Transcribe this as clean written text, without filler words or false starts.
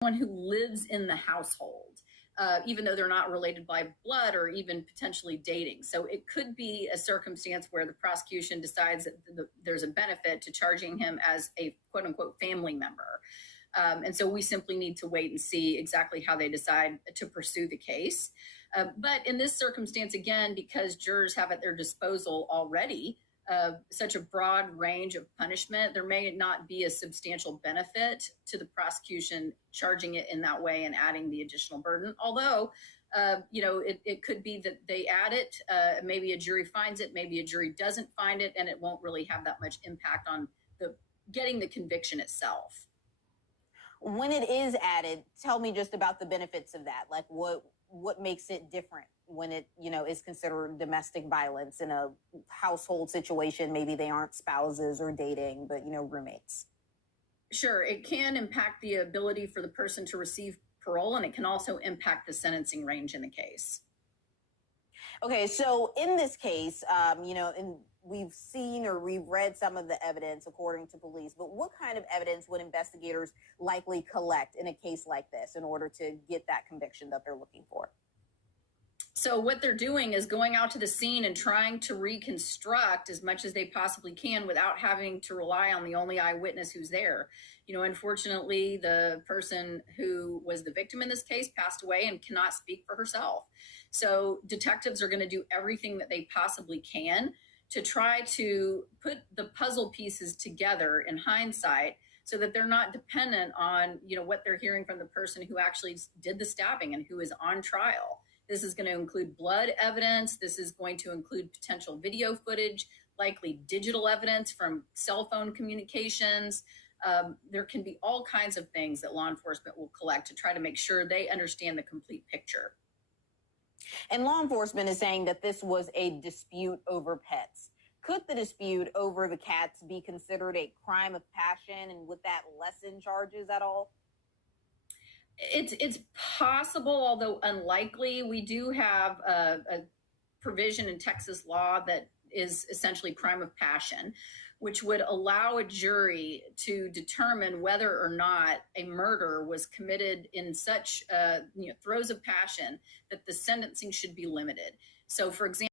someone who lives in the household, even though they're not related by blood or even potentially dating. So it could be a circumstance where the prosecution decides that there's a benefit to charging him as a quote unquote family member. And so we simply need to wait and see exactly how they decide to pursue the case. But in this circumstance, again, because jurors have at their disposal already such a broad range of punishment, there may not be a substantial benefit to the prosecution charging it in that way and adding the additional burden. Although, it could be that they add it, maybe a jury finds it, maybe a jury doesn't find it, and it won't really have that much impact on getting the conviction itself. When it is added, tell me just about the benefits of that. Like what makes it different when it, is considered domestic violence in a household situation? Maybe they aren't spouses or dating, but, roommates. Sure. It can impact the ability for the person to receive parole, and it can also impact the sentencing range in the case. Okay, so in this case, we've seen or we've read some of the evidence according to police, but what kind of evidence would investigators likely collect in a case like this in order to get that conviction that they're looking for? So what they're doing is going out to the scene and trying to reconstruct as much as they possibly can without having to rely on the only eyewitness who's there. Unfortunately, the person who was the victim in this case passed away and cannot speak for herself. So detectives are going to do everything that they possibly can to try to put the puzzle pieces together in hindsight so that they're not dependent on, what they're hearing from the person who actually did the stabbing and who is on trial. This is going to include blood evidence. This is going to include potential video footage, likely digital evidence from cell phone communications. There can be all kinds of things that law enforcement will collect to try to make sure they understand the complete picture. And law enforcement is saying that this was a dispute over pets. Could the dispute over the cats be considered a crime of passion, and would that lessen charges at all? It's possible, although unlikely. We do have a provision in Texas law that is essentially crime of passion, which would allow a jury to determine whether or not a murder was committed in such throes of passion that the sentencing should be limited. So, for example,